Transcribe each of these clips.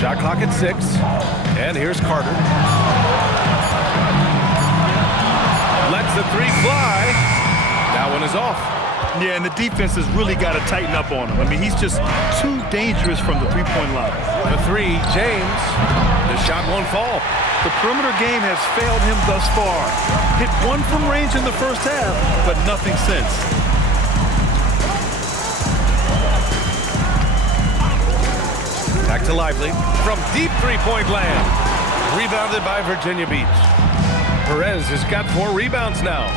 Shot clock at 6. And here's Carter. Lets the three fly. That one is off. Yeah, and the defense has really got to tighten up on him. I mean, he's just too dangerous from the three-point line. The three, James. The shot won't fall. The perimeter game has failed him thus far. Hit one from range in the first half, but nothing since. Back to Lively from deep three-point land. Rebounded by Virginia Beach. Perez has got 4 rebounds now.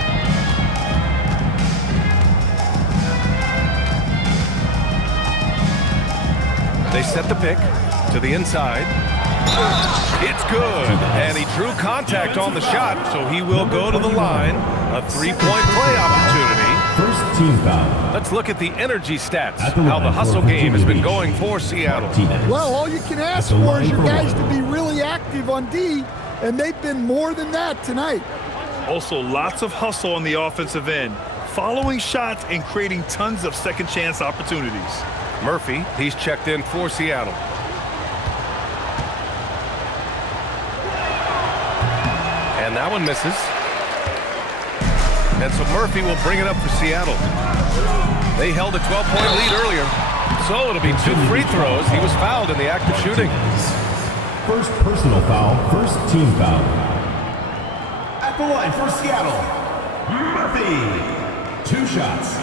They set the pick to the inside. It's good. And he drew contact on the shot, so he will go to the line. A 3-point play opportunity. First team foul. Let's look at the energy stats, how the hustle game has been going for Seattle. Well, all you can ask for is your guys to be really active on D, and they've been more than that tonight. Also, lots of hustle on the offensive end, following shots and creating tons of second chance opportunities. Murphy, he's checked in for Seattle. And that one misses. And so Murphy will bring it up for Seattle. They held a 12-point lead earlier. So it'll be 2 free throws. He was fouled in the act of shooting. First personal foul, first team foul. At the line for Seattle, Murphy. 2 shots.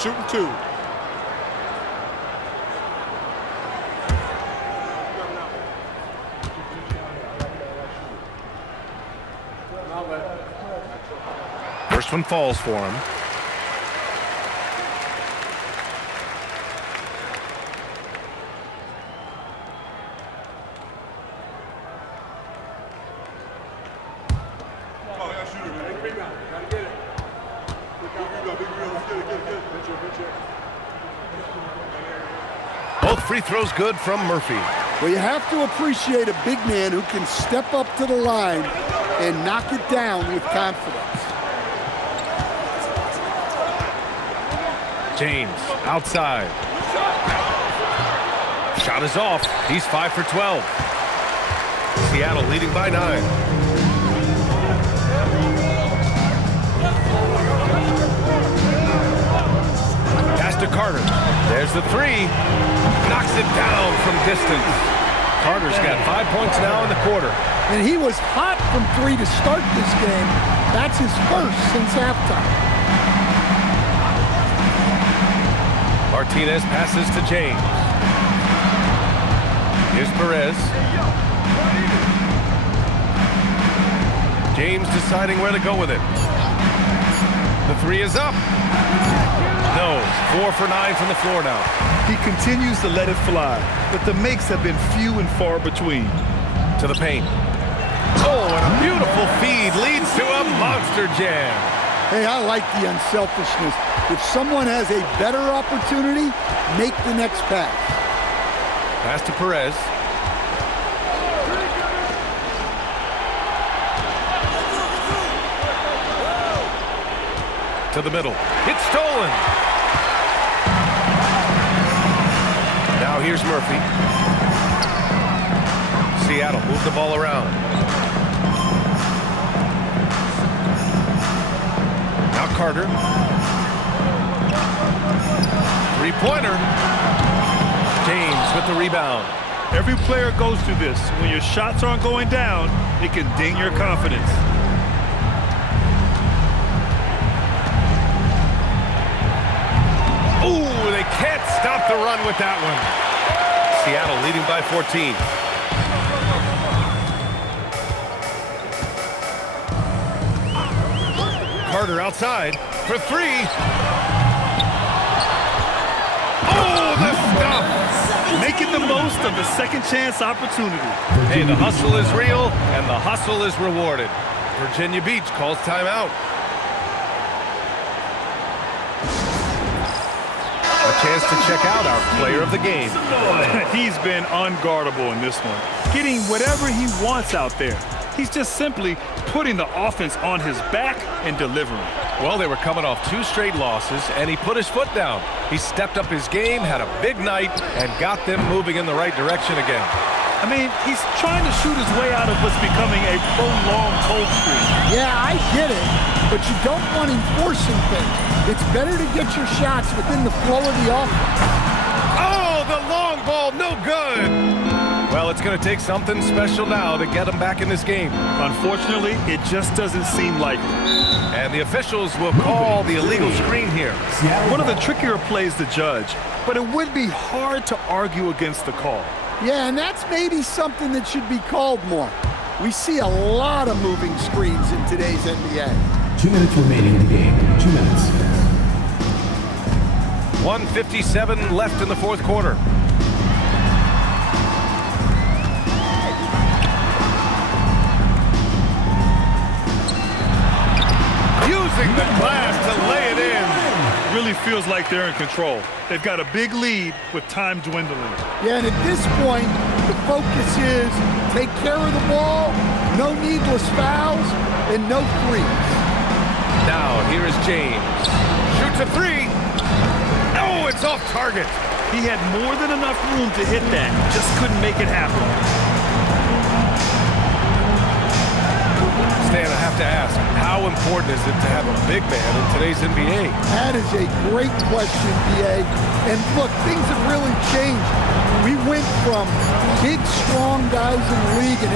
Shooting 2. First one falls for him. Both free throws good from Murphy. Well, you have to appreciate a big man who can step up to the line and knock it down with confidence. James outside. Shot is off. He's 5 for 12. Seattle leading by 9. Pass to Carter. There's the 3. Knocks it down from distance. Carter's got 5 points now in the quarter. And he was hot from 3 to start this game. That's his first since halftime. Martinez passes to James. Here's Perez. James deciding where to go with it. The 3 is up. No, 4 for 9 from the floor now. He continues to let it fly, but the makes have been few and far between. To the paint. Oh, and a beautiful feed leads to a monster jam. Hey, I like the unselfishness. If someone has a better opportunity, make the next pass. Pass to Perez. To the middle. It's stolen. Now here's Murphy. Seattle move the ball around. Now Carter. Three-pointer. James with the rebound. Every player goes through this. When your shots aren't going down, it can ding your confidence. Ooh, they can't stop the run with that one. Seattle leading by 14. Carter outside for 3. Oh, the stuff! Making the most of the second chance opportunity. Hey, the hustle is real, and the hustle is rewarded. Virginia Beach calls timeout. A chance to check out our player of the game. He's been unguardable in this one, getting whatever he wants out there. He's just simply putting the offense on his back and delivering. Well, they were coming off 2 straight losses, and he put his foot down. He stepped up his game, had a big night, and got them moving in the right direction again. I mean, he's trying to shoot his way out of what's becoming a prolonged cold streak. Yeah, I get it, but you don't want him forcing things. It's better to get your shots within the flow of the offense. Oh, the long ball, no good. Well, it's going to take something special now to get him back in this game. Unfortunately, it just doesn't seem like it. And the officials will call the illegal screen here. One of the trickier plays to judge, but it would be hard to argue against the call. Yeah, and that's maybe something that should be called more. We see a lot of moving screens in today's NBA. 2 minutes remaining in the game. 2 minutes. 1:57 left in the fourth quarter. Using the glass to lay it in. Really feels like they're in control. They've got a big lead with time dwindling. Yeah, and at this point, the focus is take care of the ball, no needless fouls, and no threes. Now, here is James. Shoots a 3. Oh, it's off target. He had more than enough room to hit that, just couldn't make it happen. Stan, I have to ask, how important is it to have a big man in today's NBA? That is a great question, B.A. And look, things have really changed. We went from big, strong guys in the league and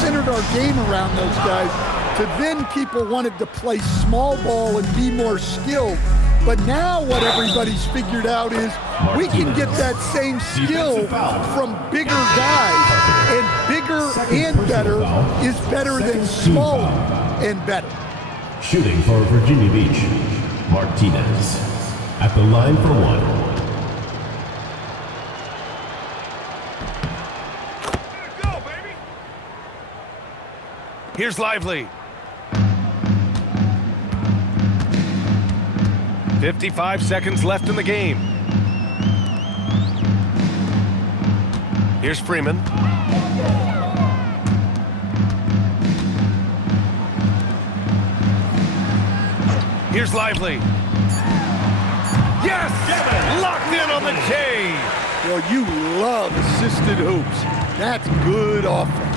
centered our game around those guys to then people wanted to play small ball and be more skilled. But now what everybody's figured out is we can get that same skill from bigger guys, and bigger and better is better than smaller and better. Shooting for Virginia Beach, Martinez. At the line for 1. Go, baby! Here's Lively. 55 seconds left in the game. Here's Freeman. Here's Lively. Yes! Locked in on the J. Well, you love assisted hoops. That's good offense.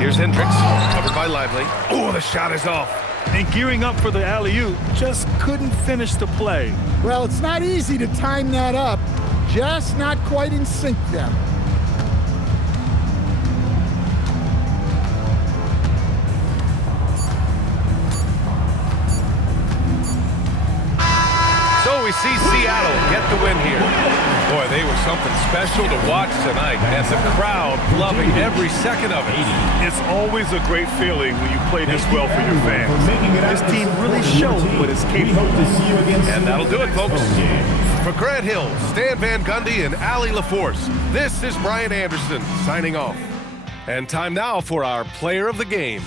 Here's Hendricks, covered by Lively. Oh, the shot is off. And gearing up for the alley-oop, just couldn't finish the play. Well, it's not easy to time that up. Just not quite in sync there. So we see Seattle get the win here. Boy, they were something special to watch tonight, and the crowd loving every second of it. It's always a great feeling when you play this well for your fans. This team really showed what it's capable of. And that'll do it, folks. For Grant Hill, Stan Van Gundy, and Allie LaForce, this is Brian Anderson signing off. And time now for our player of the game.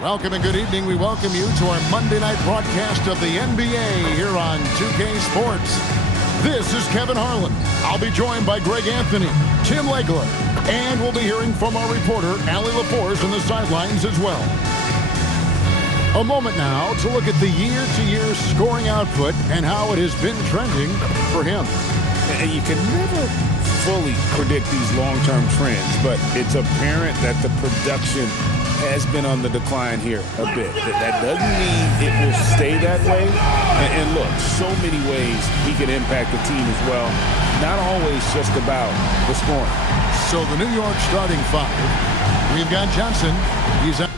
Welcome and good evening. We welcome you to our Monday night broadcast of the NBA here on 2K Sports. This is Kevin Harlan. I'll be joined by Greg Anthony, Tim Legler, and we'll be hearing from our reporter, Allie LaForce, on the sidelines as well. A moment now to look at the year-to-year scoring output and how it has been trending for him. And you can never fully predict these long-term trends, but it's apparent that the production has been on the decline here a bit. That doesn't mean it will stay that way. And look, so many ways he can impact the team as well. Not always just about the scoring. So the New York starting five, we've got Johnson. He's out.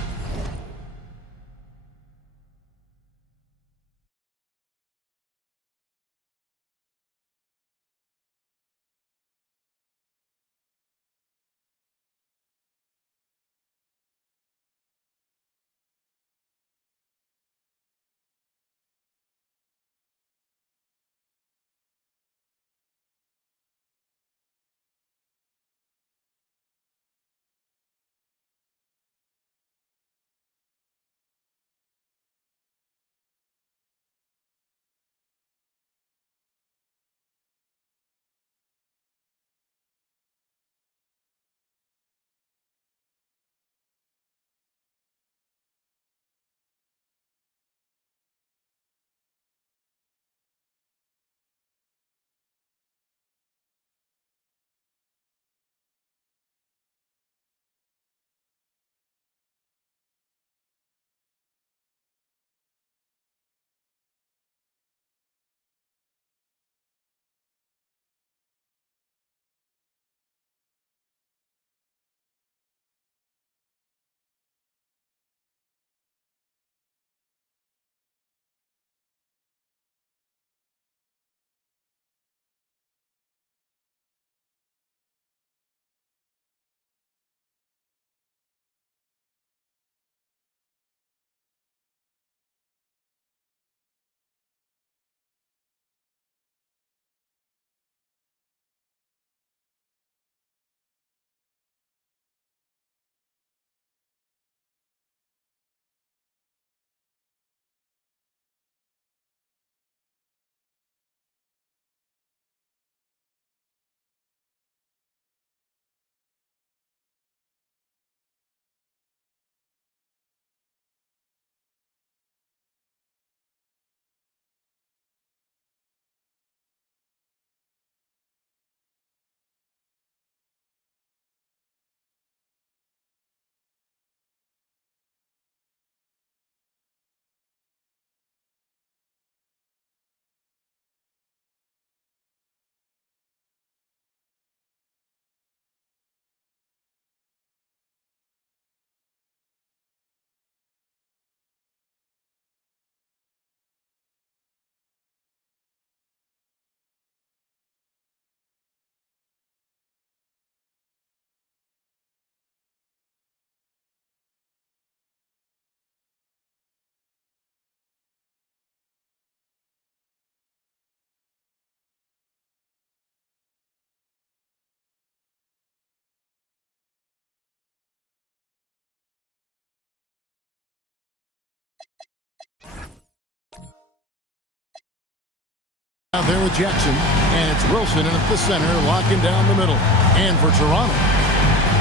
Out there with Jackson, and it's Wilson at the center, locking down the middle. And for Toronto,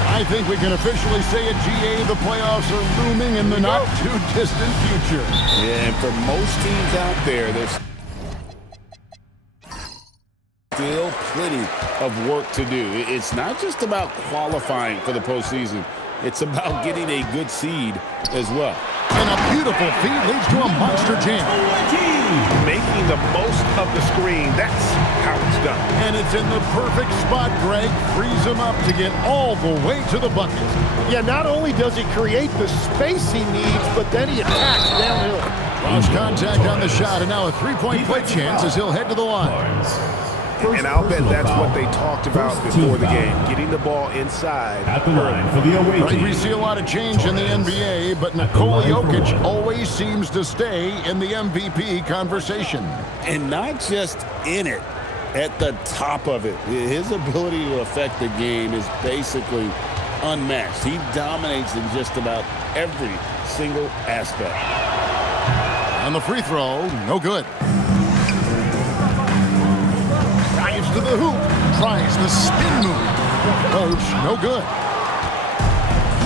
I think we can officially say at GA the playoffs are looming in the not-too-distant future. Yeah, and for most teams out there, there's still plenty of work to do. It's not just about qualifying for the postseason. It's about getting a good seed as well. And a beautiful feed leads to a monster jam. Making the most of the screen. That's how it's done. And it's in the perfect spot, Greg. Frees him up to get all the way to the bucket. Yeah, not only does he create the space he needs, but then he attacks downhill. Cross contact on the shot, and now a three-point play chance as he'll head to the line. And I'll bet that's what they talked about before the game, getting the ball inside At the line for the away Right, team. we see a lot of change in the NBA, but Nikola Jokic always seems to stay in the MVP conversation. And not just in it, at the top of it. His ability to affect the game is basically unmatched. He dominates in just about every single aspect. On the free throw, no good. Drives to the hoop, tries the spin move. Roach, no good.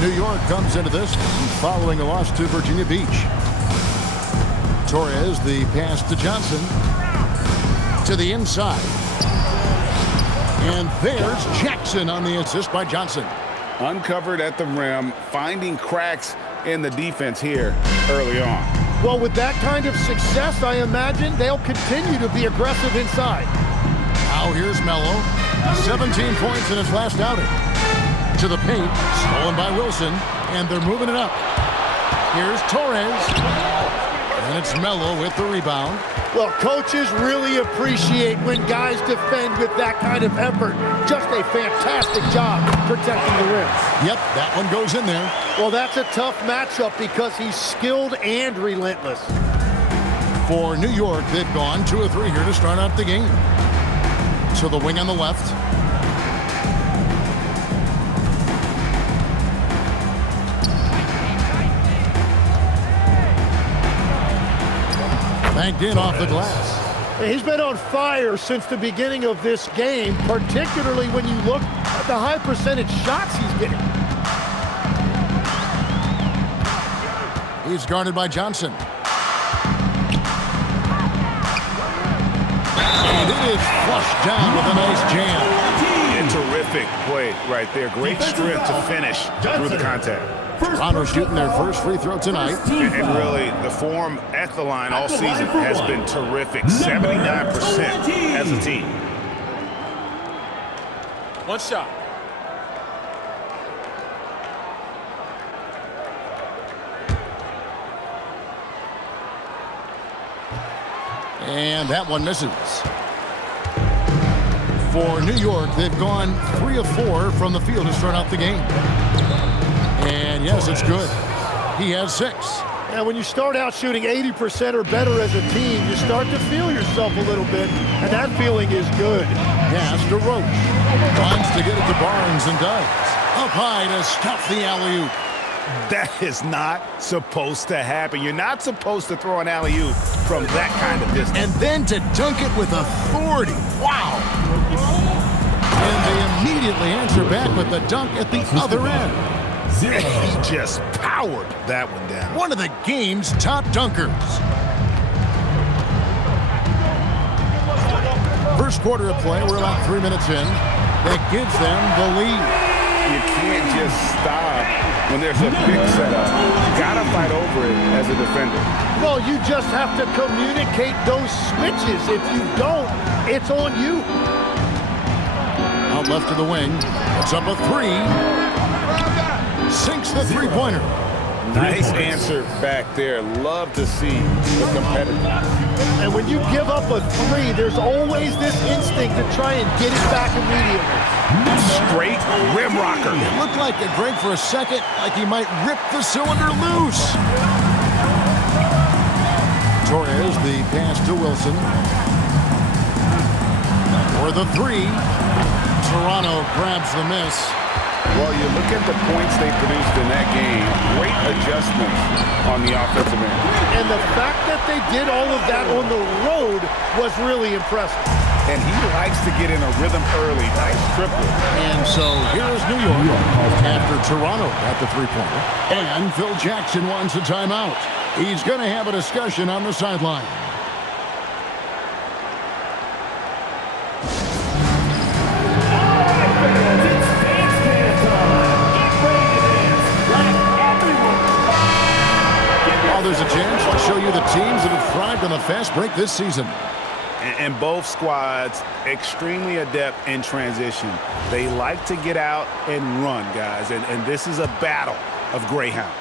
New York comes into this following a loss to Virginia Beach. Torres, the pass to Johnson. To the inside. And there's Jackson on the assist by Johnson. Uncovered at the rim, finding cracks in the defense here early on. Well, with that kind of success, I imagine they'll continue to be aggressive inside. Now here's Melo. 17 points in his last outing. To the paint, stolen by Wilson, and they're moving it up. Here's Torres. And it's Melo with the rebound. Well, coaches really appreciate when guys defend with that kind of effort. Just a fantastic job protecting the rim. Yep, that one goes in there. Well, that's a tough matchup because he's skilled and relentless. For New York, they've gone 2 of 3 here to start out the game. So the wing on the left. Banked in off the glass. He's been on fire since the beginning of this game, particularly when you look at the high percentage shots he's getting. He's guarded by Johnson. And it is flushed down with a nice jam. A terrific play right there. Great strip to finish through the contact. Toronto shooting their first free throw tonight. And really, the form at the line all season has been terrific. 79% as a team. One shot. And that one misses. For New York, they've gone 3 of 4 from the field to start out the game. And yes, it's good. He has 6. And when you start out shooting 80% or better as a team, you start to feel yourself a little bit, and that feeling is good. Pass to Roach. Wants to get it to Barnes and does. Up high to stuff the alley-oop. That is not supposed to happen. You're not supposed to throw an alley-oop from that kind of distance. And then to dunk it with authority. Wow. And they immediately answer back with the dunk at the other end. He just powered that one down. One of the game's top dunkers. First quarter of play, we're about 3 minutes in. That gives them the lead. You can't just stop when there's a pick set up. You gotta fight over it as a defender. Well, you just have to communicate those switches. If you don't, it's on you. Out left to the wing. It's up a 3. Sinks the three-pointer. Nice answer back there. Love to see the competitiveness. And when you give up a 3, there's always this instinct to try and get it back immediately. Straight rim rocker. It looked like a break for a second, like he might rip the cylinder loose. Torres, the pass to Wilson. For the 3. Toronto grabs the miss. Well, you look at the points they produced in that game. Great adjustments on the offensive end. And the fact that they did all of that on the road was really impressive. And he likes to get in a rhythm early. Nice triple. And so here is New York after Toronto at the three-pointer. And Phil Jackson wants a timeout. He's going to have a discussion on the sideline. There's a chance to show you the teams that have thrived on the fast break this season. And both squads extremely adept in transition. They like to get out and run, guys. And this is a battle of greyhounds.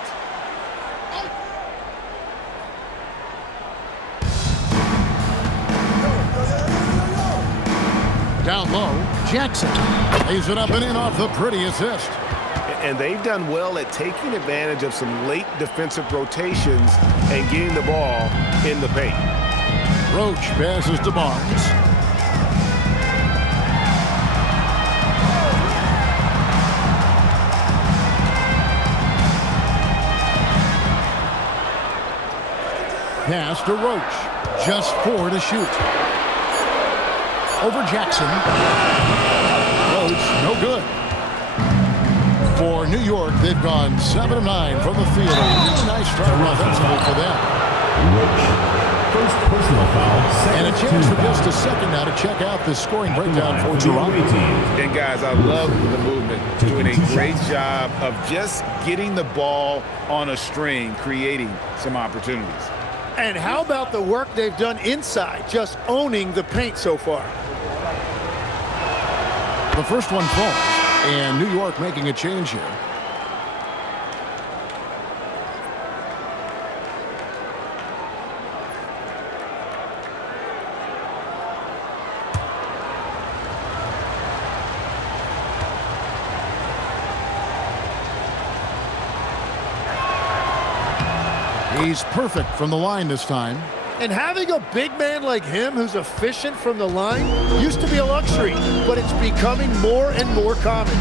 Down low, Jackson lays it up and in off the pretty assist. And they've done well at taking advantage of some late defensive rotations and getting the ball in the paint. Roach passes to Barnes. pass to Roach. Just 4 to shoot. Over Jackson. Roach, no good. For New York, they've gone 7 of 9 from the field. A really nice start offensively for them. Roach. First personal foul. And a Second chance team for just foul. a second now to check out the scoring breakdown for Toronto. And guys, I love the movement. Doing a great job of just getting the ball on a string, creating some opportunities. And how about the work they've done inside, just owning the paint so far? The first one falls, and New York making a change here. He's perfect from the line this time. And having a big man like him who's efficient from the line used to be a luxury, but it's becoming more and more common.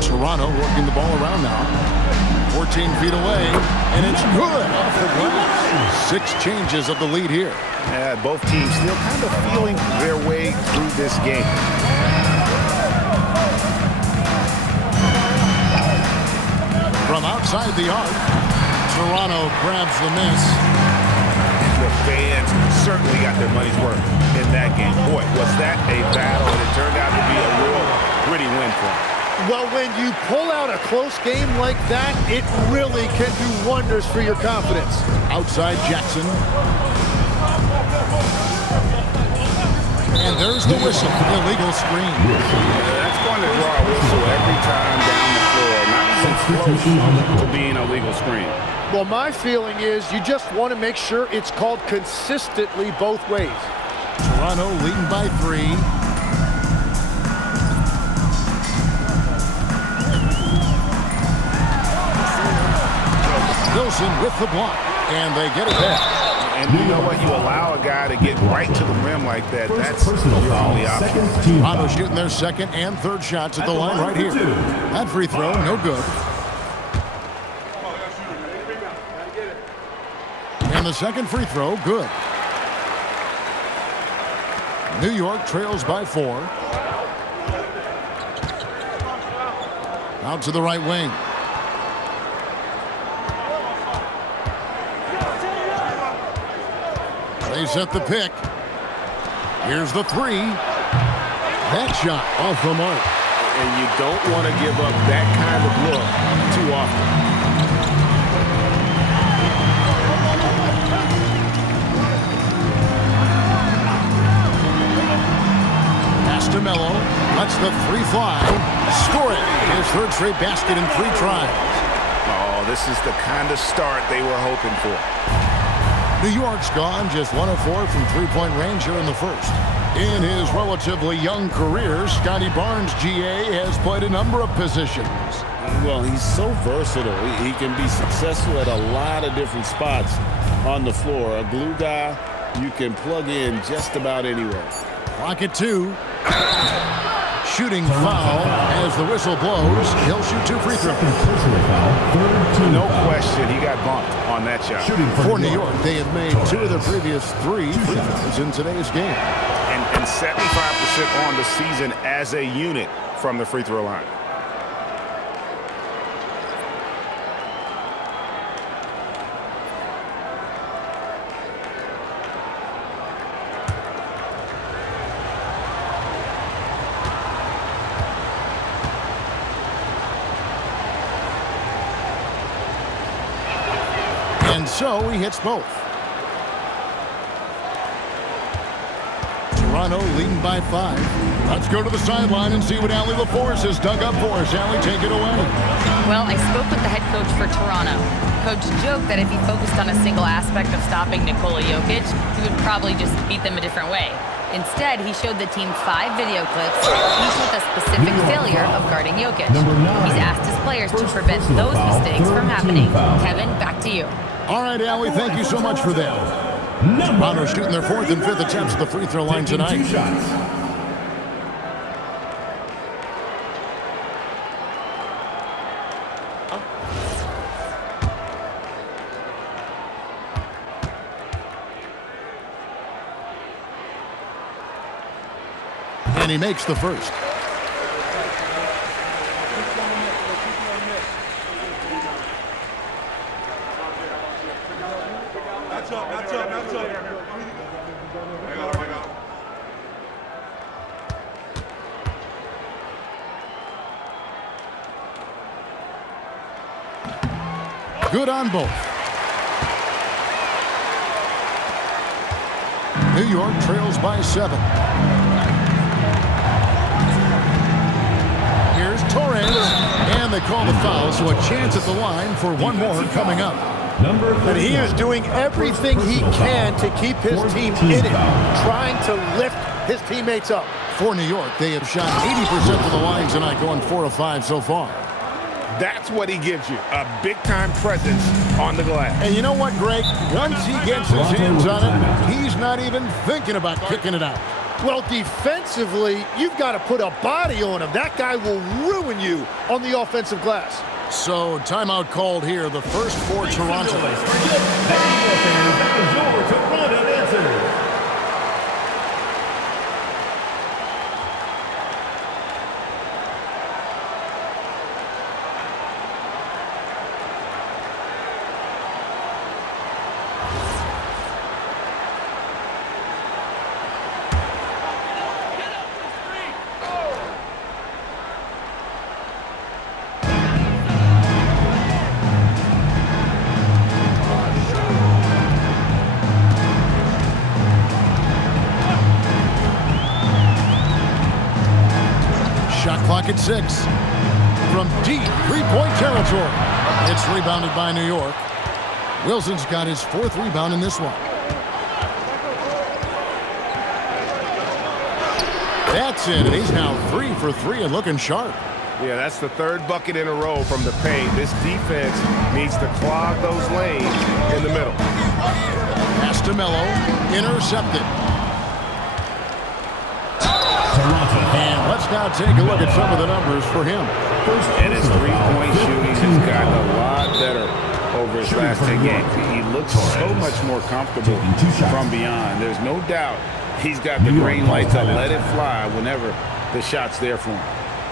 Toronto working the ball around now. 14 feet away, and it's good off the glass. 6 changes of the lead here. Yeah, both teams still kind of feeling their way through this game. From outside the arc, Toronto grabs the miss. The fans certainly got their money's worth in that game. Boy, was that a battle, and it turned out to be a real gritty win for them. Well, when you pull out a close game like that, it really can do wonders for your confidence. Outside Jackson. And there's the whistle. Illegal screen. That's going to draw a whistle every time down the floor. Not close to being a legal screen. Well, my feeling is you just want to make sure it's called consistently both ways. Toronto leading by 3. Wilson with the block, and they get it back. And you know what? You allow a guy to get right to the rim like that. First That's personal your foul. only option. Second team Toronto foul. shooting their second and third shots at the line right here. 2. That free throw, no good. And the second free throw, good. New York trails by 4. Out to the right wing. They set the pick. Here's the 3. That shot off the mark. And you don't want to give up that kind of look too often. Melo lets the 3 fly. Score it. His third straight basket in 3 tries. Oh, this is the kind of start they were hoping for. New York's gone just 1 of 4 from 3-point range here in the first. In his relatively young career, Scotty Barnes, GA, has played a number of positions. Well, he's so versatile. He can be successful at a lot of different spots on the floor. A glue guy you can plug in just about anywhere. Clock at 2. Shooting foul as the whistle blows. He'll shoot 2 free throws. Personal foul. Third team No foul. question, he got bumped on that shot. Shooting For New York, they have made 2 of their previous 3 free throws in today's game. And 75% on the season as a unit from the free throw line. And so he hits both. Toronto leading by 5. Let's go to the sideline and see what Allie LaForce has dug up for us. Allie, take it away. Well, I spoke with the head coach for Toronto. Coach joked that if he focused on a single aspect of stopping Nikola Jokic, he would probably just beat them a different way. Instead, he showed the team 5 video clips, each with a specific failure of guarding Jokic. He's asked his players to prevent those mistakes from happening. Kevin, back to you. All right, Allie, thank you so much for that. Toronto shooting their 4th and 5th attempts at the free throw line tonight. 2 shots. And he makes the first. Good on both. New York trails by 7. Here's Torres, and they call the foul, so a chance at the line for one more coming up. And he is doing everything he can to keep his team in it, trying to lift his teammates up. For New York, they have shot 80% of the line tonight, going 4 of 5 so far. That's what he gives you, a big-time presence on the glass. And you know what, Greg? Once he gets his hands on it, he's not even thinking about kicking it out. Well, defensively, you've got to put a body on him. That guy will ruin you on the offensive glass. So, timeout called here, the first for Toronto. Shot clock at 6. From deep three-point territory. It's rebounded by New York. Wilson's got his 4th rebound in this one. That's it, and he's now 3 for 3 and looking sharp. Yeah, that's the 3rd bucket in a row from the paint. This defense needs to clog those lanes in the middle. Pass to Melo, intercepted. And let's now take a look at some of the numbers for him. And his three-point shooting has gotten a lot better over his last 10 games. He looks so much more comfortable from beyond. There's no doubt he's got the green light to let it fly whenever the shot's there for him.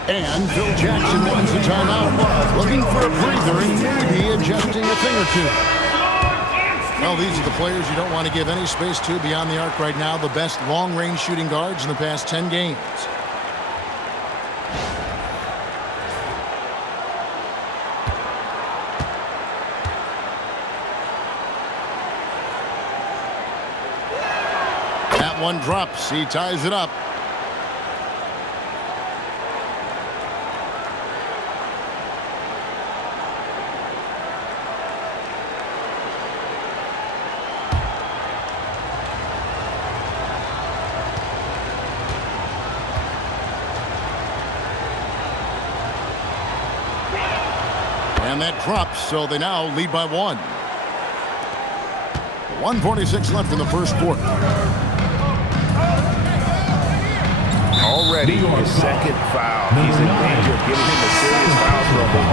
And Phil Jackson wants a timeout. Looking for a breather and maybe adjusting a thing or two. Well, these are the players you don't want to give any space to beyond the arc right now. The best long-range shooting guards in the past 10 games. That one drops. He ties it up. And that drops, so they now lead by 1. 1:46 left in the first quarter. Already his 2nd foul. He's in danger of getting into serious foul trouble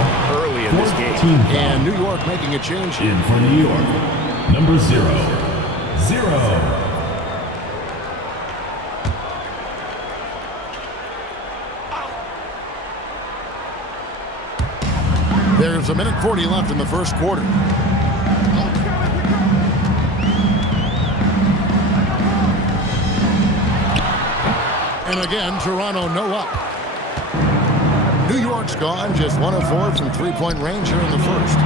early in this game. And New York making a change here. In for New York, number 0. There's 1:40 left in the first quarter. And again, Toronto no up. New York's gone just 1 of 4 from three-point range here in the first.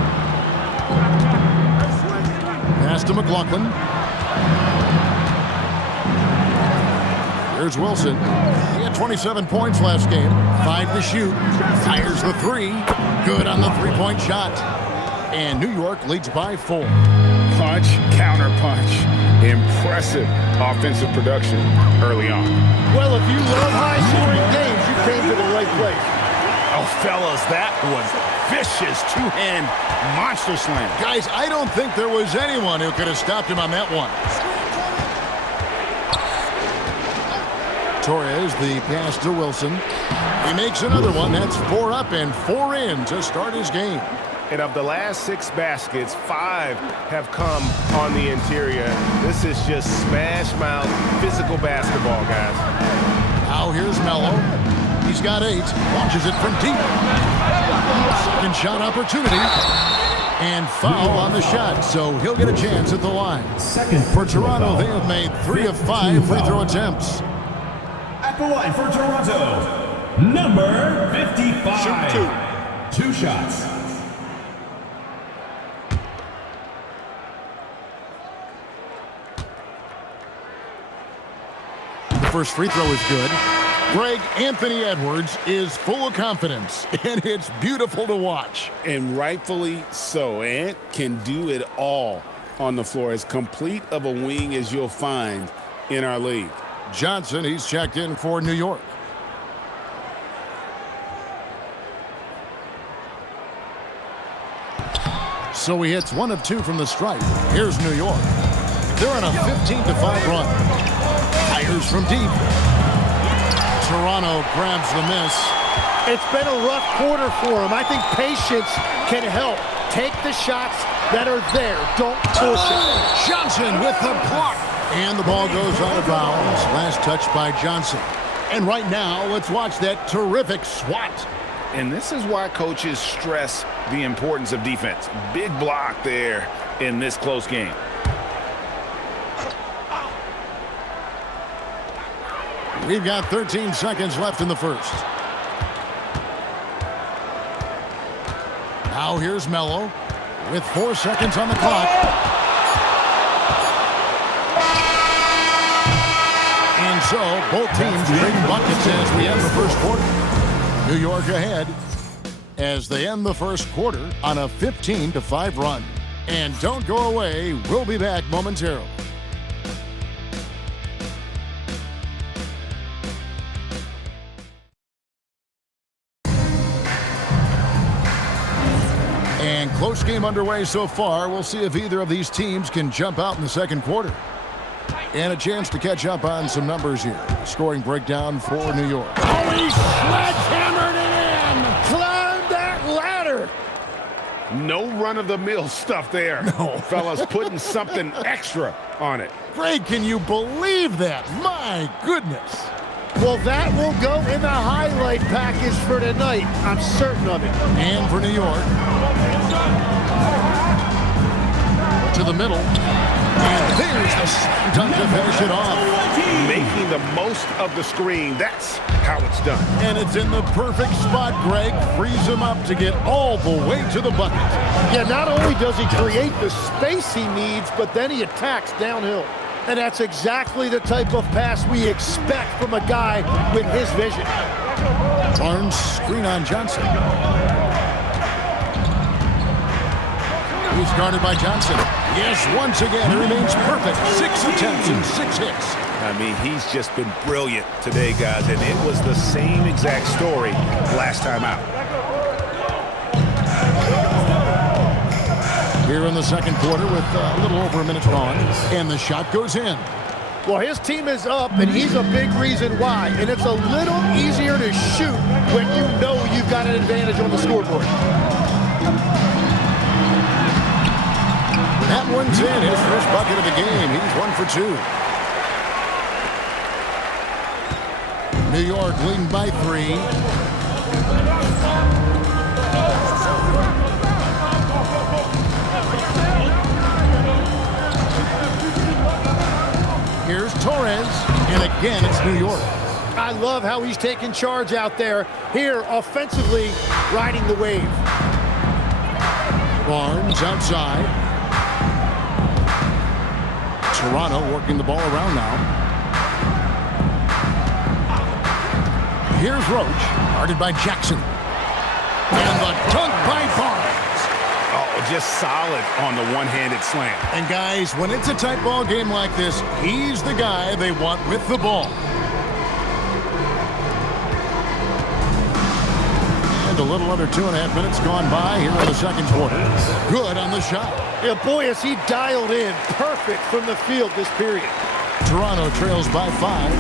Pass to McLaughlin. Here's Wilson. He had 27 points last game. 5 to shoot. Fires the 3. Good on the three-point shot. And New York leads by 4. Punch, counter punch. Impressive offensive production early on. Well, if you love high-scoring games, you came to the right place. Oh, fellas, that was vicious two-hand monster slam. Guys, I don't think there was anyone who could have stopped him on that one. Torres, the pass to Wilson. He makes another one. That's 4 up and 4 in to start his game. And of the last 6 baskets, 5 have come on the interior. This is just smash mouth physical basketball, guys. Now here's Melo. He's got 8. Launches it from deep. Second shot opportunity. And foul on the shot, so he'll get a chance at the line. For Toronto, they have made 3 of 5 free throw attempts. At the line for Toronto, number 55. Shoot 2 shots. The first free throw is good. Greg, Anthony Edwards is full of confidence, and it's beautiful to watch. And rightfully so. Ant can do it all on the floor. As complete of a wing as you'll find in our league. Johnson, he's checked in for New York. So he hits 1 of 2 from the stripe. Here's New York. They're on a 15-5 run. Fires from deep. Toronto grabs the miss. It's been a rough quarter for him. I think patience can help. Take the shots that are there. Don't push it. Johnson with the block. And the ball goes out of bounds. Last touch by Johnson. And right now, let's watch that terrific swat. And this is why coaches stress the importance of defense. Big block there in this close game. We've got 13 seconds left in the first. Now here's Melo with 4 seconds on the clock. And so both teams trading buckets as we end the first quarter. New York ahead as they end the first quarter on a 15-5 run. And don't go away. We'll be back momentarily. And close game underway so far. We'll see if either of these teams can jump out in the second quarter. And a chance to catch up on some numbers here. Scoring breakdown for New York. Oh, he sledgehammered it in! Climb that ladder! No run-of-the-mill stuff there. No. Fellas putting something extra on it. Greg, can you believe that? My goodness. Well, that will go in the highlight package for tonight. I'm certain of it. And for New York. To the middle. And there's the slam dunk to finish it off. Making the most of the screen. That's how it's done. And it's in the perfect spot, Greg. Frees him up to get all the way to the bucket. Yeah, not only does he create the space he needs, but then he attacks downhill. And that's exactly the type of pass we expect from a guy with his vision. Barnes screen on Johnson. He's guarded by Johnson. Yes, once again, he remains perfect. 6 attempts and 6 hits. I mean, he's just been brilliant today, guys, and it was the same exact story last time out. Here in the second quarter with a little over a minute gone, and the shot goes in. Well, his team is up, and he's a big reason why. And it's a little easier to shoot when you know you've got an advantage on the scoreboard. That one's in. His first bucket of the game. He's 1 for 2. New York leading by 3. Here's Torres, and again, it's New York. I love how he's taking charge out there. Here, offensively, riding the wave. Barnes outside. Toronto working the ball around now. Here's Roach, guarded by Jackson. And the dunk by Barnes. Oh, just solid on the one-handed slam. And guys, when it's a tight ball game like this, he's the guy they want with the ball. And a little under 2.5 minutes gone by here in the second quarter. Good on the shot. Yeah, boy, is he dialed in. Perfect from the field this period. Toronto trails by 5.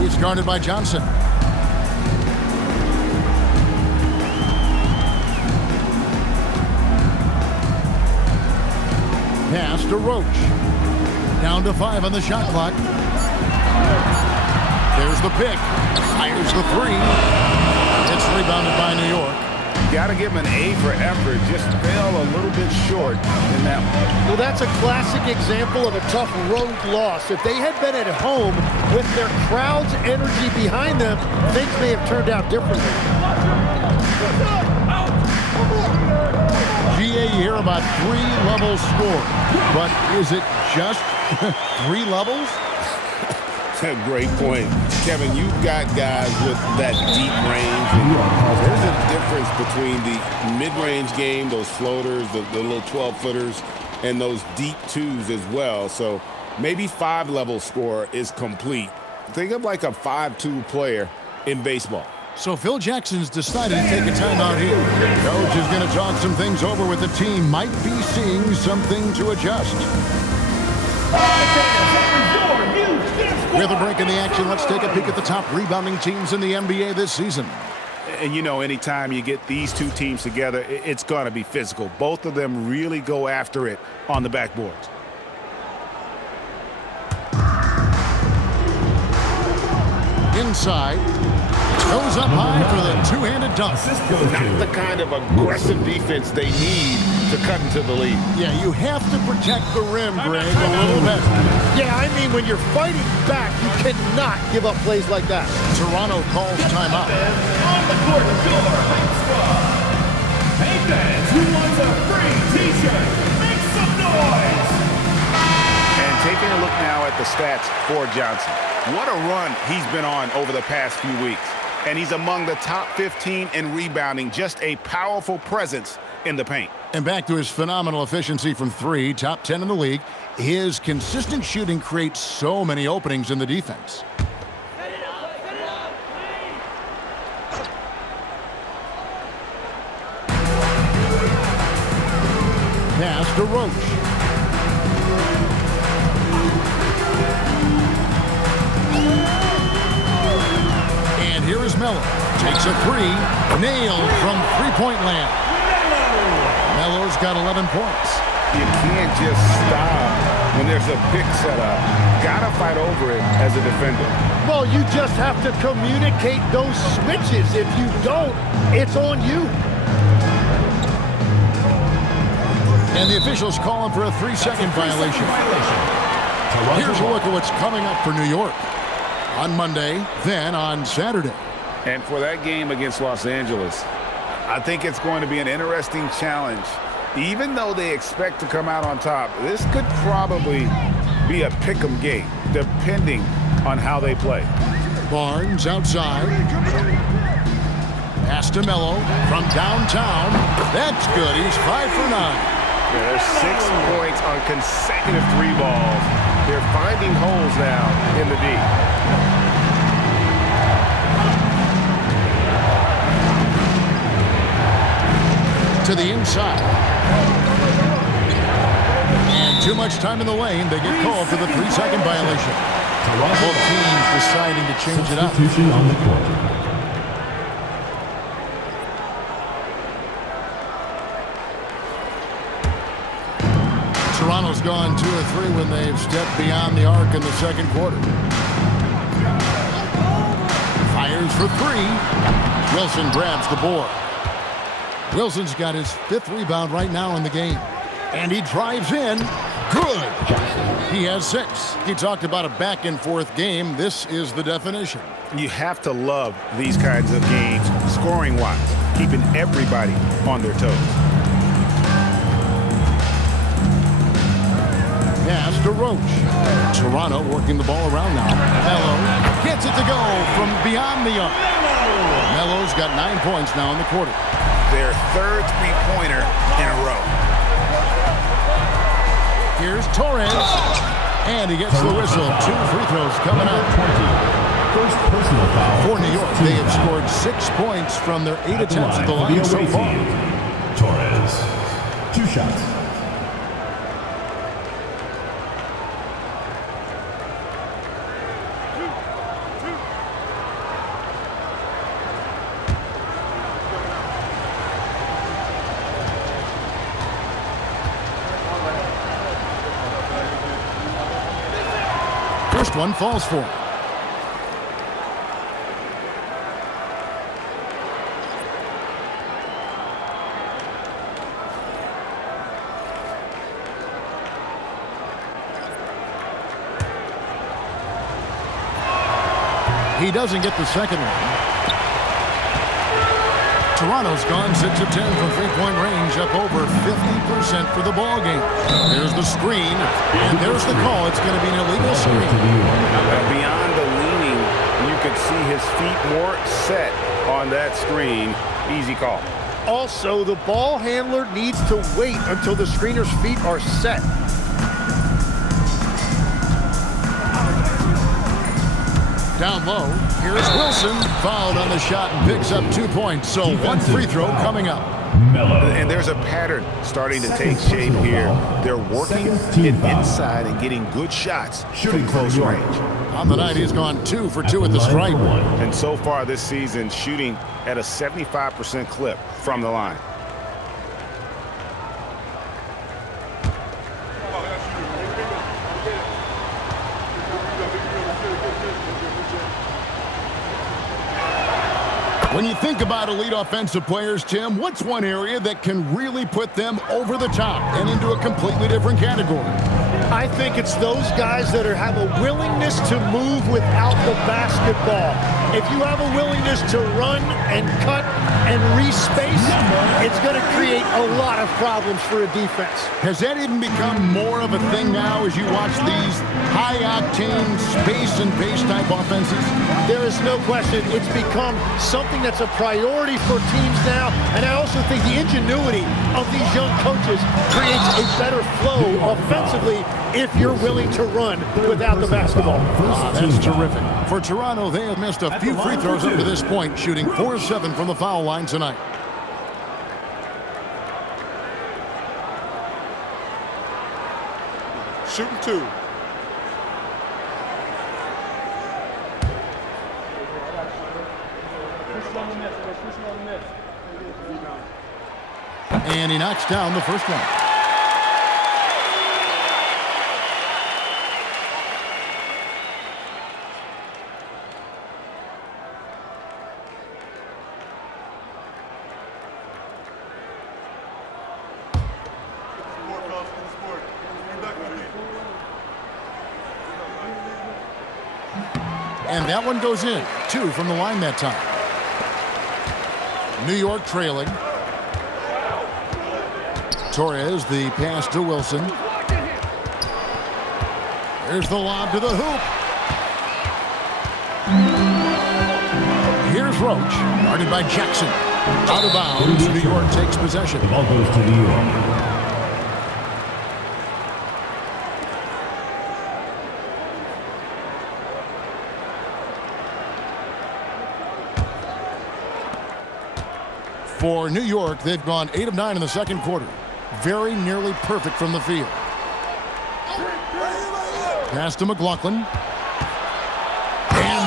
He's guarded by Johnson. to Roach. Down to 5 on the shot clock. There's the pick. Fires the three. It's rebounded by New York. Got to give him an A for effort. Just fell a little bit short in that one. Well, that's a classic example of a tough road loss. If they had been at home with their crowd's energy behind them, things may have turned out differently. GA, you hear about 3 levels scored, but is it just 3 levels? That's a great point. Kevin, you've got guys with that deep range. There's a difference between the mid-range game, those floaters, the little 12-footers, and those deep twos as well. So maybe 5-level score is complete. Think of like a 5-2 player in baseball. So Phil Jackson's decided to take a timeout here. Coach is going to talk some things over with the team. Might be seeing something to adjust. With a break in the action, let's take a peek at the top rebounding teams in the NBA this season. And you know, anytime you get these two teams together, it's going to be physical. Both of them really go after it on the backboards. Inside. Goes up high for the two-handed dunk. Not the kind of aggressive defense they need to cut into the lead. Yeah, you have to protect the rim, Greg, a little bit. Yeah, I mean, when you're fighting back, you cannot give up plays like that. Toronto calls timeout. On the court, your home squad. Hey fans, who wants a free t-shirt? Make some noise! And taking a look now at the stats for Johnson. What a run he's been on over the past few weeks. And he's among the top 15 in rebounding. Just a powerful presence in the paint. And back to his phenomenal efficiency from 3, top 10 in the league. His consistent shooting creates so many openings in the defense. Pass to Roach. And here is Melo. Takes a 3. Nailed from three-point land. Melo's got 11 points. You can't just stop when there's a pick set up. Gotta fight over it as a defender. Well, you just have to communicate those switches. If you don't, it's on you. And the officials calling for a 3-second violation. Here's a look at what's coming up for New York on Monday, then on Saturday. And for that game against Los Angeles, I think it's going to be an interesting challenge. Even though they expect to come out on top, this could probably be a pick'em game, depending on how they play. Barnes outside. Pass to Melo from downtown. That's good. He's 5 for 9. There's 6 points on consecutive 3 balls. They're finding holes now in the D. To the inside. And too much time in the lane. They get called for the 3-second violation. Both teams deciding to change it up. Substitution on the court. Toronto's gone 2 or 3 when they've stepped beyond the arc in the second quarter. Fires for 3. Wilson grabs the board. Wilson's got his 5th rebound right now in the game. And he drives in. Good. He has 6. He talked about a back-and-forth game. This is the definition. You have to love these kinds of games, scoring-wise, keeping everybody on their toes. Pass to Roach. Toronto working the ball around now. Melo gets it to go from beyond the arc. Melo's got 9 points now in the quarter. Their 3rd three-pointer in a row. Here's Torres. And he gets the whistle. 2 free throws coming up. First personal foul. For New York, they have scored 6 points from their 8 attempts at the line so far. Torres. 2 shots. first one falls for him. He doesn't get the second one. Toronto's gone 6 of 10 from three-point range, up over 50% for the ball game. There's the screen, and there's the call. It's going to be an illegal screen. Beyond the leaning, you could see his feet more set on that screen. Easy call. Also, the ball handler needs to wait until the screener's feet are set. Down low, here's Wilson, fouled on the shot and picks up 2 points. So one free throw coming up. And there's a pattern starting to take shape here. They're working it inside and getting good shots from close range. On the night, he's gone 2 for 2 at the stripe. And so far this season, shooting at a 75% clip from the line. When you think about elite offensive players, Tim, what's one area that can really put them over the top and into a completely different category? I think it's those guys that have a willingness to move without the basketball. If you have a willingness to run and cut and respace, it's going to create a lot of problems for a defense. Has that even become more of a thing now as you watch these high-octane space and pace type offenses? There is no question. It's become something that's a priority for teams now, and I also think the ingenuity of these young coaches creates a better flow offensively if you're willing to run without the basketball. That's terrific. For Toronto, they have missed a few free throws up to this point, shooting 4-7 from the foul line tonight. Shooting 2. And he knocks down the first one. And that one goes in. 2 from the line that time. New York trailing. Torres, the pass to Wilson. Here's the lob to the hoop. Here's Roach, guarded by Jackson. Out of bounds, New York takes possession. The ball goes to New York. For New York, they've gone 8 of 9 in the second quarter. Very nearly perfect from the field. Pass to McLaughlin. And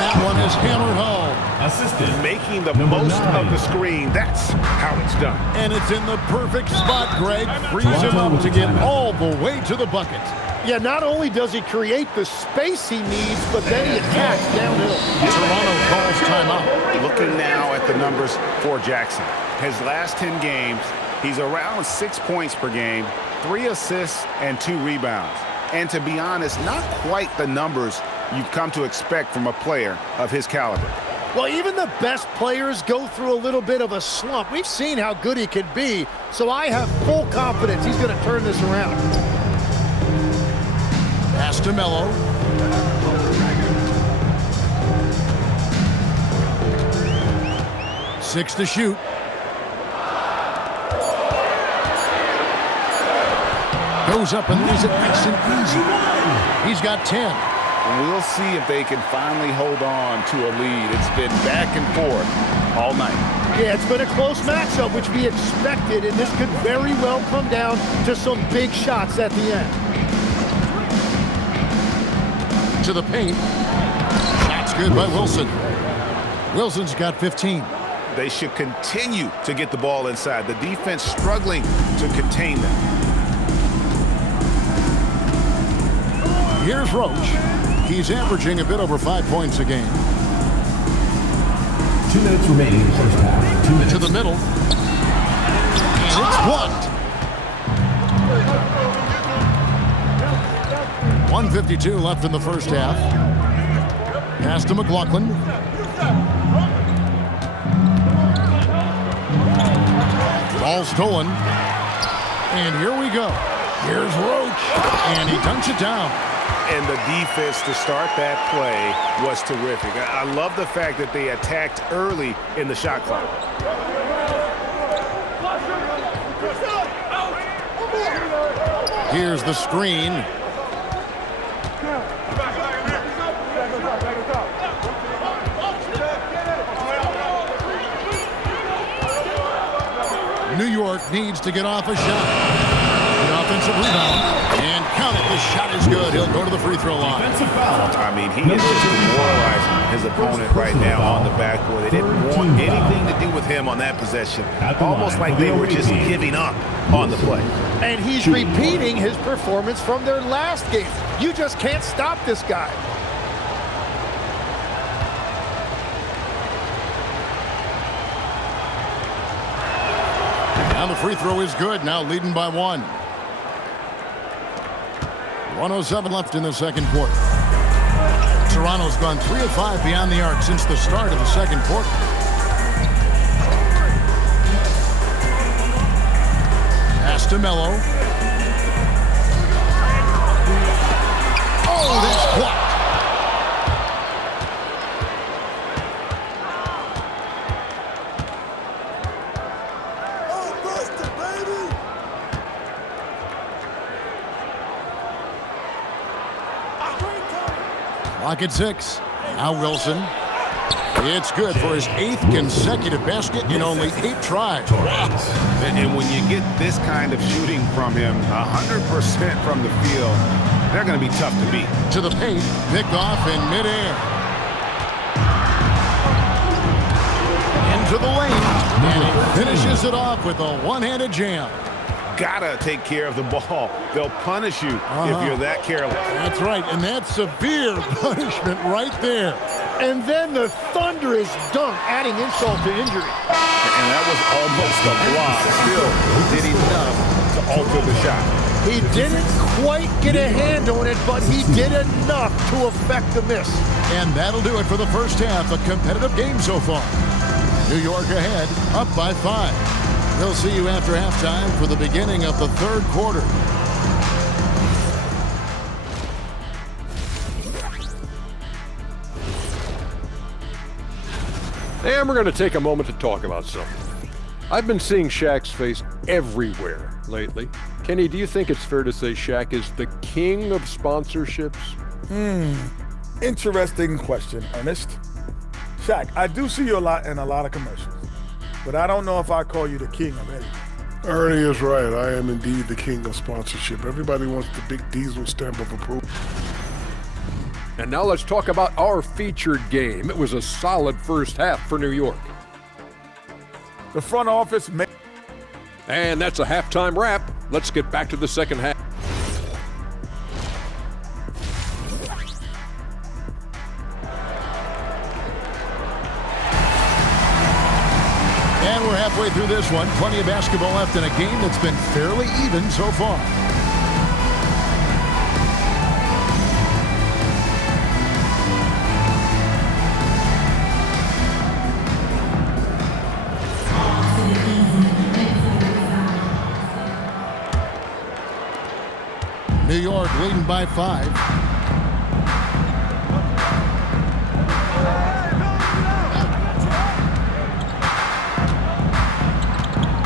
that one is hammered home. Assistant. Making the most of the screen. That's how it's done. And it's in the perfect spot, Greg. Frees him up to get all the way to the bucket. Yeah, not only does he create the space he needs, but then he attacks downhill. Toronto calls timeout. Looking now at the numbers for Jackson. His last 10 games, he's around 6 points per game, 3 assists, and 2 rebounds. And to be honest, not quite the numbers you've come to expect from a player of his caliber. Well, even the best players go through a little bit of a slump. We've seen how good he can be, so I have full confidence he's going to turn this around. Pass to Melo. Six to shoot. Goes up and leaves it nice and easy. He's got 10. We'll see if they can finally hold on to a lead. It's been back and forth all night. Yeah, it's been a close matchup, which we expected, and this could very well come down to some big shots at the end. To the paint. That's good by Wilson. Wilson's got 15. They should continue to get the ball inside. The defense struggling to contain them. Here's Roach. He's averaging a bit over 5 points a game. 2 minutes remaining in the first half. 2 minutes. To the middle. And it's blocked. 1:52 left in the first half. Pass to McLaughlin. Ball stolen. And here we go. Here's Roach. And he dunks it down. And the defense to start that play was terrific. I love the fact that they attacked early in the shot clock. Here's the screen. New York needs to get off a shot. The offensive rebound. And count it. The shot is good. He'll go to the free throw line. I mean, he is just demoralizing his opponent right now on the backboard. They didn't want anything to do with him on that possession. Almost like they were just giving up on the play. And he's repeating his performance from their last game. You just can't stop this guy. And the free throw is good. Now leading by 1. 1:07 left in the second quarter. Toronto's gone 3 of 5 beyond the arc since the start of the second quarter. Pass to Melo. Oh, that's blocked. Clock at 6. Now Wilson. It's good for his 8th consecutive basket in only 8 tries. And when you get this kind of shooting from him, 100% from the field, they're going to be tough to beat. To the paint, picked off in midair. Into the lane. And he finishes it off with a one-handed jam. Gotta take care of the ball. They'll punish you if you're that careless. That's right, and that's severe punishment right there. And then the thunderous dunk, adding insult to injury. And that was almost a block. Still, he did enough to alter the shot. He didn't quite get a hand on it, but he did enough to affect the miss. And that'll do it for the first half. A competitive game so far. New York ahead, up by 5. We'll see you after halftime for the beginning of the third quarter. And we're going to take a moment to talk about something. I've been seeing Shaq's face everywhere lately. Kenny, do you think it's fair to say Shaq is the king of sponsorships? Interesting question, Ernest. Shaq, I do see you a lot in a lot of commercials, but I don't know if I call you the king of anything. Ernie is right. I am indeed the king of sponsorship. Everybody wants the big Diesel stamp of approval. And now let's talk about our featured game. It was a solid first half for New York. The front office made... And that's a halftime wrap. Let's get back to the second half. And we're halfway through this one. Plenty of basketball left in a game that's been fairly even so far. New York leading by 5.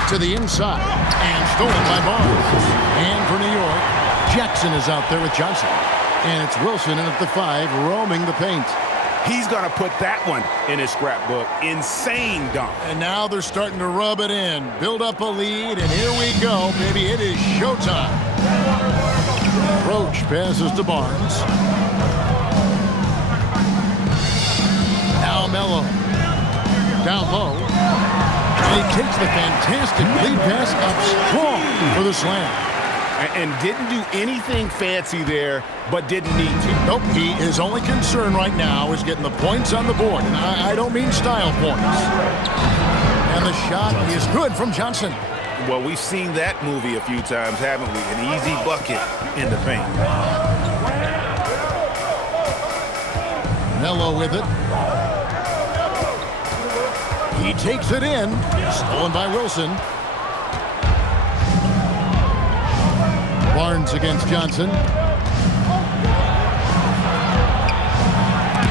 To the inside, and stolen by Barnes. And for New York, Jackson is out there with Johnson. And it's Wilson in at the 5, roaming the paint. He's going to put that one in his scrapbook. Insane dunk. And now they're starting to rub it in, build up a lead, and here we go, baby. It is showtime. Roach passes to Barnes. Now Melo. Down low. And he takes the fantastic lead pass up strong for the slam. and didn't do anything fancy there, but didn't need to. Nope, his only concern right now is getting the points on the board. And I don't mean style points. And the shot is good from Johnson. Well, we've seen that movie a few times, haven't we? An easy bucket in the paint. Melo with it. He takes it in. Stolen by Wilson. Barnes against Johnson.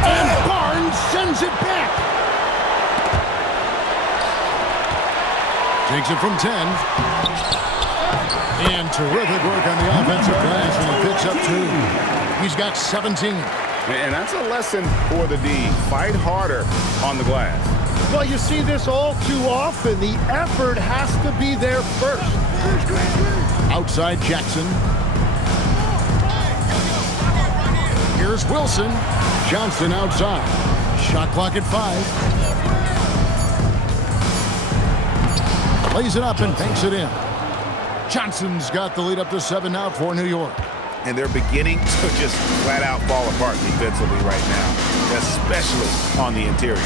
And Barnes sends it back. Takes it from 10. And terrific work on the offensive glass when he picks up 2. He's got 17. And that's a lesson for the D. Fight harder on the glass. Well, you see this all too often. The effort has to be there first. Outside Jackson. Here's Wilson. Johnson outside. Shot clock at 5. Lays it up and banks it in. Johnson's got the lead up to 7 now for New York. And they're beginning to just flat out fall apart defensively right now, especially on the interior.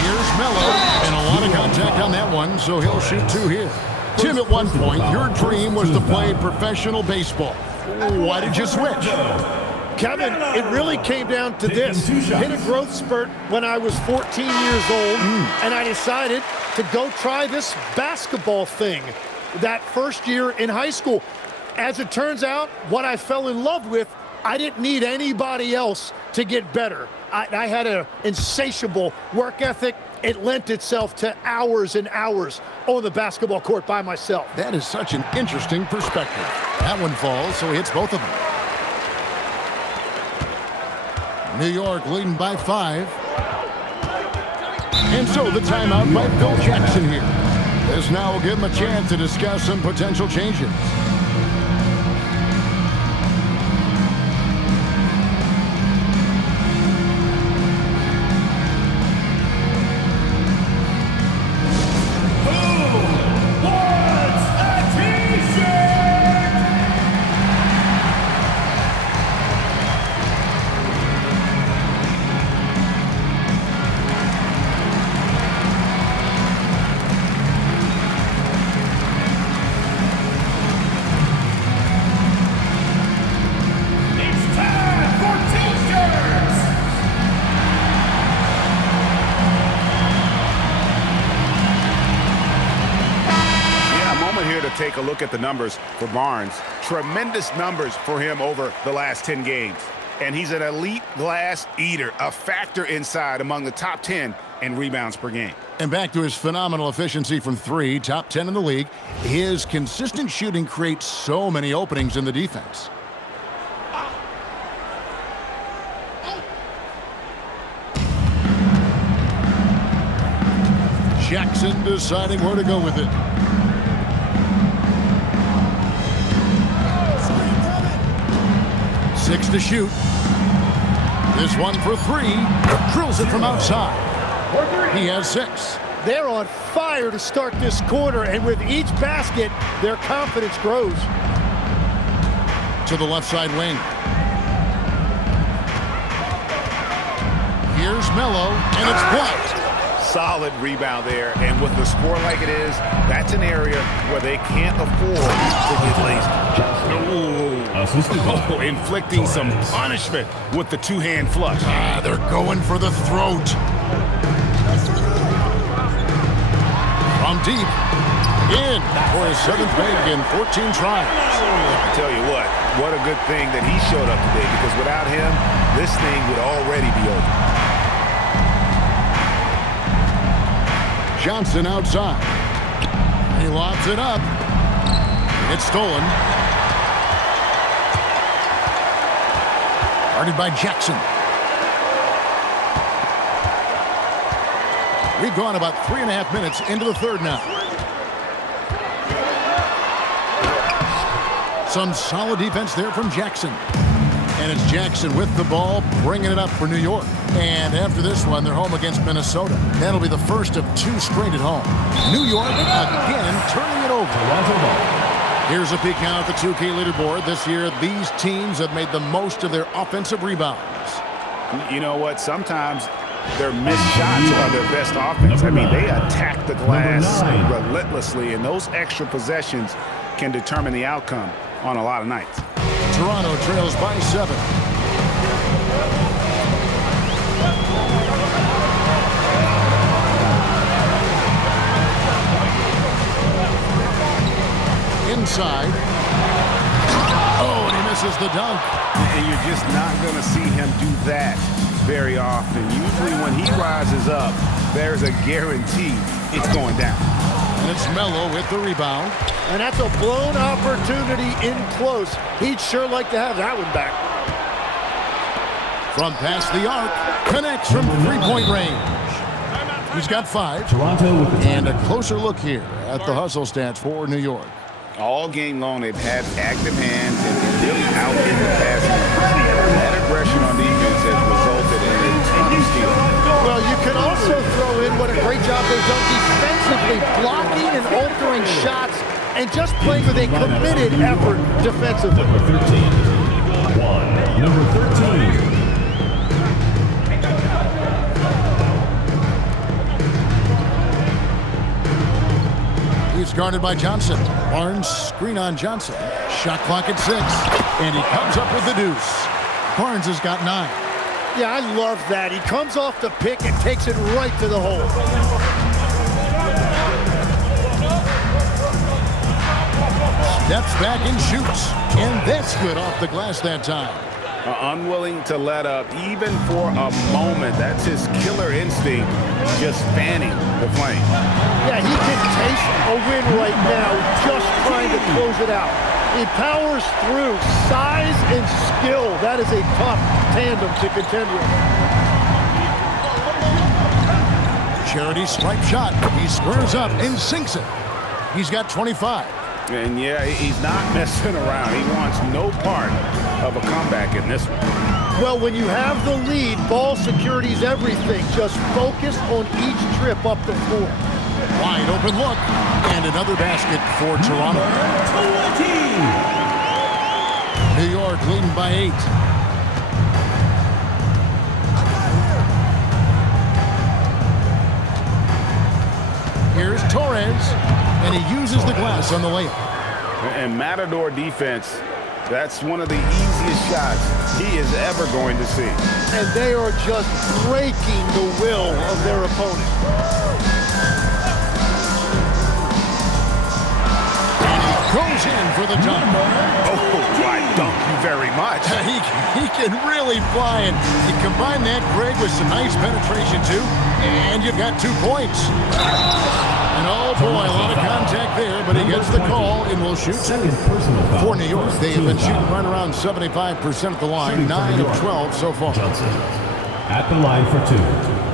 Here's Melo, and a lot of contact on that one, so he'll shoot 2 here. Tim, at one point, your dream was to play professional baseball. Why did you switch? Kevin, it really came down to this. Hit a growth spurt when I was 14 years old, and I decided to go try this basketball thing that first year in high school. As it turns out, what I fell in love with, I didn't need anybody else to get better. I had an insatiable work ethic. It lent itself to hours and hours on the basketball court by myself. That is such an interesting perspective. That one falls, so he hits both of them. New York leading by 5. And so the timeout by Phil Jackson here. This now will give him a chance to discuss some potential changes. Take a look at the numbers for Barnes. Tremendous numbers for him over the last 10 games. And he's an elite glass eater, a factor inside among the top 10 in rebounds per game. And back to his phenomenal efficiency from 3, top 10 in the league. His consistent shooting creates so many openings in the defense. Jackson deciding where to go with it. Six to shoot. This one for 3. Drills it from outside. He has 6. They're on fire to start this quarter, and with each basket, their confidence grows. To the left side wing. Here's Melo, and it's blocked. Solid rebound there, and with the score like it is, that's an area where they can't afford to get lazy. Oh, inflicting some punishment with the two-hand flush. They're going for the throat. From deep, in for his 7th make in 14 tries. I tell you what a good thing that he showed up today, because without him, this thing would already be over. Johnson outside. He lobs it up. It's stolen. Guarded by Jackson. We've gone about 3.5 minutes into the third now. Some solid defense there from Jackson. And it's Jackson with the ball, bringing it up for New York. And after this one, they're home against Minnesota. That'll be the first of 2 straight at home. New York again turning it over. Here's a peek now at the 2K leaderboard. This year, these teams have made the most of their offensive rebounds. You know what? Sometimes their missed shots are their best offense. I mean, they attack the glass relentlessly, and those extra possessions can determine the outcome on a lot of nights. Toronto trails by 7. Inside. Oh, and he misses the dunk. And you're just not going to see him do that very often. Usually when he rises up, there's a guarantee it's going down. And it's Melo with the rebound. And that's a blown opportunity in close. He'd sure like to have that one back. From past the arc, connects from three-point range. He's got 5. Toronto with the And a closer look here at the hustle stats for New York. All game long, they've had active hands and really out in the passing. That aggression on defense has resulted in a ton of steals. Well, you can also throw in what a great job they've done defensively, blocking and altering shots, and just playing with a committed effort defensively. Number 13. Number 13. He's guarded by Johnson. Barnes screen on Johnson. Shot clock at 6. And he comes up with the deuce. Barnes has got 9. Yeah, I love that. He comes off the pick and takes it right to the hole. Steps back and shoots. And that's good off the glass that time. Unwilling to let up even for a moment. That's his killer instinct, just fanning the flame. Yeah, he can taste a win right now, just trying to close it out. He powers through. Size and skill. That is a tough tandem to contend with. Charity stripe shot. He squares up and sinks it. He's got 25. And yeah, he's not messing around. He wants no part of a comeback in this one. Well, when you have the lead, ball security is everything. Just focus on each trip up the floor. Wide open look. And another basket for Toronto. New York leading by 8. Here's Torres, and he uses the glass on the layup. And Matador defense, that's one of the easiest shots he is ever going to see. And they are just breaking the will of their opponent. And he goes in for the dunk. Oh, I dunk you very much. He can really fly, and you combine that, Greg, with some nice penetration, too, and you've got 2 points. And oh boy, a lot of contact there, but he gets the call and will shoot 2. For New York, they have been shooting right around 75% at the line, 9 of 12 so far. Johnson at the line for 2.